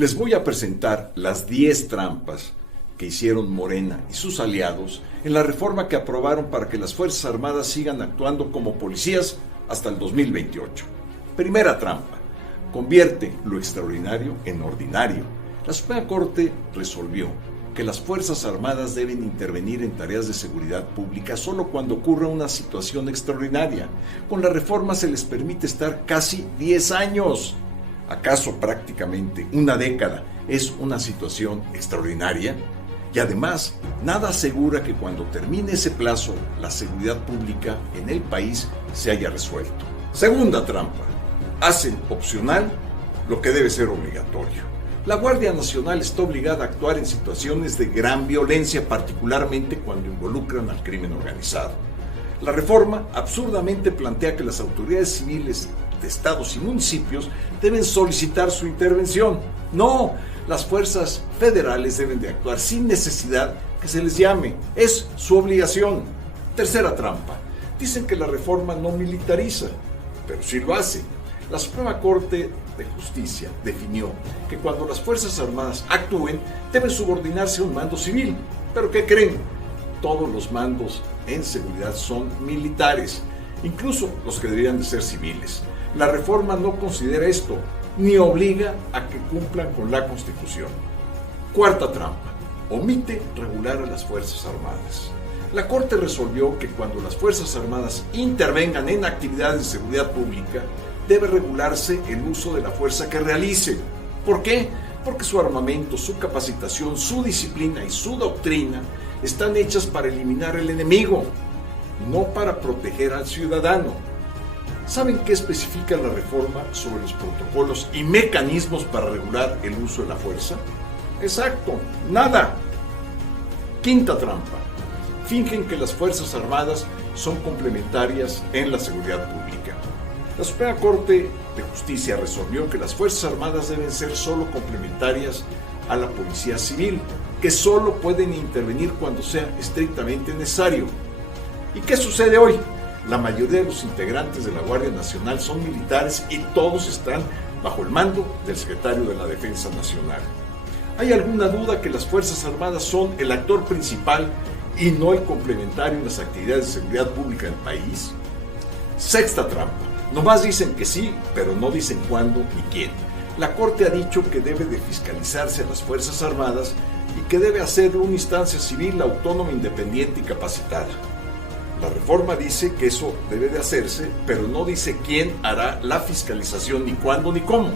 Les voy a presentar las 10 trampas que hicieron Morena y sus aliados en la reforma que aprobaron para que las Fuerzas Armadas sigan actuando como policías hasta el 2028. Primera trampa: convierte lo extraordinario en ordinario. La Suprema Corte resolvió que las Fuerzas Armadas deben intervenir en tareas de seguridad pública solo cuando ocurra una situación extraordinaria. Con la reforma se les permite estar casi 10 años. ¿Acaso prácticamente una década es una situación extraordinaria? Y además, nada asegura que cuando termine ese plazo, la seguridad pública en el país se haya resuelto. Segunda trampa: hacen opcional lo que debe ser obligatorio. La Guardia Nacional está obligada a actuar en situaciones de gran violencia, particularmente cuando involucran al crimen organizado. La reforma absurdamente plantea que las autoridades civiles de estados y municipios deben solicitar su intervención. No, las fuerzas federales deben de actuar sin necesidad que se les llame. Es su obligación. Tercera trampa: dicen que la reforma no militariza, pero sí lo hace. La Suprema Corte de Justicia definió que cuando las Fuerzas Armadas actúen, deben subordinarse a un mando civil. ¿Pero qué creen? Todos los mandos en seguridad son militares, incluso los que deberían de ser civiles. La reforma no considera esto, ni obliga a que cumplan con la Constitución. Cuarta trampa: omite regular a las Fuerzas Armadas. La Corte resolvió que cuando las Fuerzas Armadas intervengan en actividades de seguridad pública, debe regularse el uso de la fuerza que realice. ¿Por qué? Porque su armamento, su capacitación, su disciplina y su doctrina están hechas para eliminar al enemigo, no para proteger al ciudadano. ¿Saben qué especifica la reforma sobre los protocolos y mecanismos para regular el uso de la fuerza? Exacto, nada. Quinta trampa: fingen que las Fuerzas Armadas son complementarias en la seguridad pública. La Suprema Corte de Justicia resolvió que las Fuerzas Armadas deben ser solo complementarias a la Policía Civil, que solo pueden intervenir cuando sea estrictamente necesario. ¿Y qué sucede hoy? La mayoría de los integrantes de la Guardia Nacional son militares y todos están bajo el mando del secretario de la Defensa Nacional. ¿Hay alguna duda que las Fuerzas Armadas son el actor principal y no el complementario en las actividades de seguridad pública del país? Sexta trampa: nomás dicen que sí, pero no dicen cuándo ni quién. La Corte ha dicho que debe de fiscalizarse a las Fuerzas Armadas y que debe hacerlo una instancia civil autónoma, independiente y capacitada. La reforma dice que eso debe de hacerse, pero no dice quién hará la fiscalización, ni cuándo, ni cómo.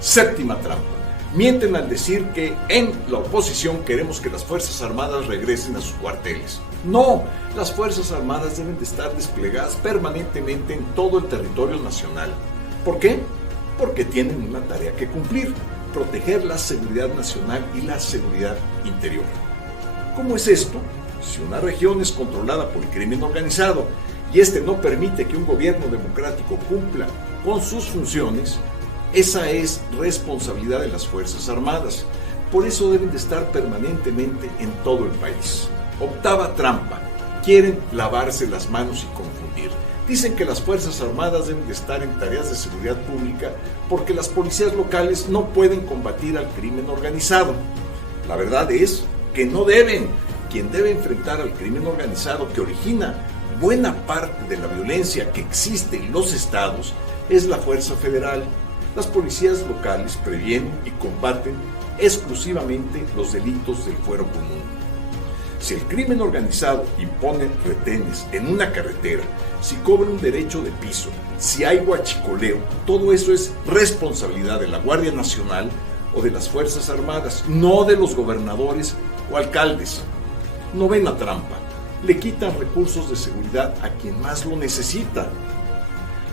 Séptima trampa: mienten al decir que en la oposición queremos que las Fuerzas Armadas regresen a sus cuarteles. No, las Fuerzas Armadas deben de estar desplegadas permanentemente en todo el territorio nacional. ¿Por qué? Porque tienen una tarea que cumplir: proteger la seguridad nacional y la seguridad interior. ¿Cómo es esto? Si una región es controlada por el crimen organizado y este no permite que un gobierno democrático cumpla con sus funciones, esa es responsabilidad de las Fuerzas Armadas. Por eso deben de estar permanentemente en todo el país. Octava trampa: quieren lavarse las manos y confundir. Dicen que las Fuerzas Armadas deben de estar en tareas de seguridad pública porque las policías locales no pueden combatir al crimen organizado. La verdad es que no deben. Quien debe enfrentar al crimen organizado, que origina buena parte de la violencia que existe en los estados, es la Fuerza Federal. Las policías locales previenen y combaten exclusivamente los delitos del fuero común. Si el crimen organizado impone retenes en una carretera, si cobra un derecho de piso, si hay huachicoleo, todo eso es responsabilidad de la Guardia Nacional o de las Fuerzas Armadas, no de los gobernadores o alcaldes. Novena trampa: le quitan recursos de seguridad a quien más lo necesita.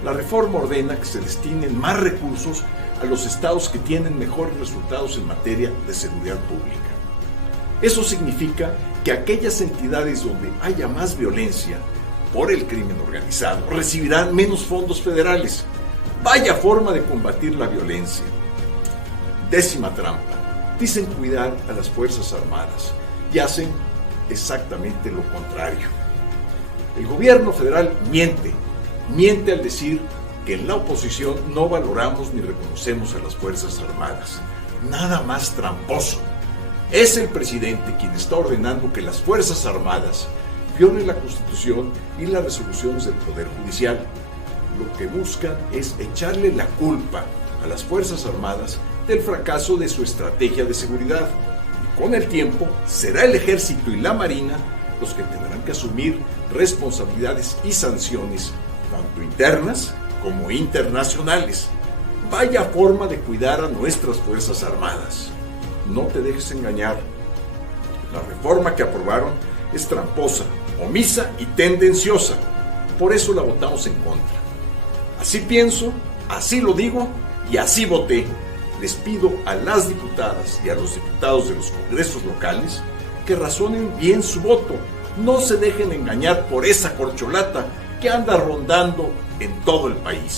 La reforma ordena que se destinen más recursos a los estados que tienen mejores resultados en materia de seguridad pública. Eso significa que aquellas entidades donde haya más violencia por el crimen organizado recibirán menos fondos federales. Vaya forma de combatir la violencia. Décima trampa: dicen cuidar a las Fuerzas Armadas y hacen exactamente lo contrario. El gobierno federal miente al decir que en la oposición no valoramos ni reconocemos a las Fuerzas Armadas. nada más tramposo. Es el presidente quien está ordenando que las Fuerzas Armadas violen la Constitución y las resoluciones del Poder Judicial. Lo que buscan es echarle la culpa a las Fuerzas Armadas del fracaso de su estrategia de seguridad. Y con el tiempo será el Ejército y la Marina los que tendrán que asumir responsabilidades y sanciones, tanto internas como internacionales. Vaya forma de cuidar a nuestras Fuerzas Armadas. No te dejes engañar. La reforma que aprobaron es tramposa, omisa y tendenciosa. Por eso la votamos en contra. Así pienso, así lo digo y así voté. Les pido a las diputadas y a los diputados de los congresos locales que razonen bien su voto. No se dejen engañar por esa corcholata que anda rondando en todo el país.